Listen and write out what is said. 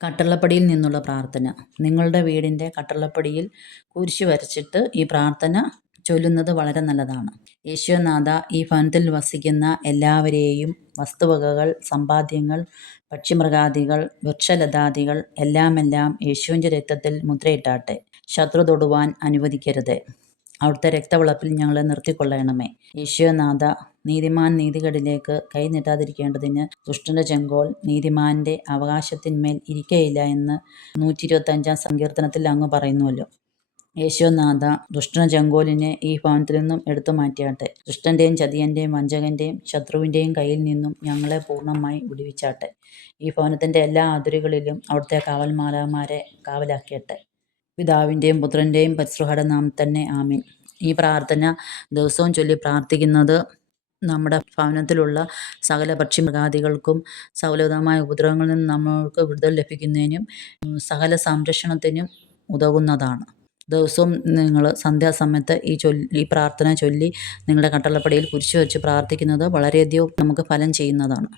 കട്ടളപ്പടിയിൽ നിന്നുള്ള പ്രാർത്ഥന. നിങ്ങളുടെ വീടിൻ്റെ കട്ടളപ്പടിയിൽ കുരിശ് വരച്ചിട്ട് ഈ പ്രാർത്ഥന ചൊല്ലുന്നത് വളരെ നല്ലതാണ്. യേശുനാഥ, ഈ ഭവനത്തിൽ വസിക്കുന്ന എല്ലാവരെയും വസ്തുവകകൾ, സമ്പാദ്യങ്ങൾ, പക്ഷിമൃഗാദികൾ, വൃക്ഷലതാദികൾ എല്ലാം യേശുവിൻ്റെ രക്തത്തിൽ മുദ്രയിട്ടാട്ടെ. ശത്രു തൊടുവാൻ അനുവദിക്കരുതേ. അവിടുത്തെ രക്തവിളപ്പിൽ ഞങ്ങളെ നിർത്തിക്കൊള്ളണമേ. യേശുനാഥ, നീതിമാൻ നീതികേടിലേക്ക് കൈ നീട്ടാതിരിക്കേണ്ടതിന് ദുഷ്ടന്റെ ചെങ്കോൽ നീതിമാന്റെ അവകാശത്തിന്മേൽ ഇരിക്കയില്ല എന്ന് 125 സങ്കീർത്തനത്തിൽ അങ്ങ് പറയുന്നുവല്ലോ. യേശുനാഥ, ദുഷ്ടന്റെ ചെങ്കോലിനെ ഈ ഭവനത്തിൽ നിന്നും എടുത്തു മാറ്റിയാട്ടെ. ദുഷ്ടന്റെയും ചതിയന്റെയും വഞ്ചകന്റെയും ശത്രുവിൻ്റെയും കയ്യിൽ നിന്നും ഞങ്ങളെ പൂർണ്ണമായി വിടുവിച്ചാട്ടെ. ഈ ഭവനത്തിൻ്റെ എല്ലാ അതിരുകളിലും അവിടുത്തെ കാവൽമാലാഖമാരെ കാവലാക്കിയട്ടെ. പിതാവിൻ്റെയും പുത്രൻ്റെയും പരിശുദ്ധ നാമത്തിൽ തന്നെ ആമീൻ. ഈ പ്രാർത്ഥന ദിവസവും ചൊല്ലി പ്രാർത്ഥിക്കുന്നത് നമ്മുടെ ഭവനത്തിലുള്ള സകല പക്ഷിമൃഗാദികൾക്കും സകലവിധമായ ഉപദ്രവങ്ങളിൽ നിന്ന് നമ്മൾക്ക് വിടുതൽ ലഭിക്കുന്നതിനും സകല സംരക്ഷണത്തിനും ഉതകുന്നതാണ്. ദിവസവും നിങ്ങൾ സന്ധ്യാസമയത്ത് ഈ പ്രാർത്ഥന ചൊല്ലി നിങ്ങളുടെ കട്ടളപ്പടിയിൽ കുരിശ് വെച്ച് പ്രാർത്ഥിക്കുന്നത് വളരെയധികം നമുക്ക് ഫലം ചെയ്യുന്നതാണ്.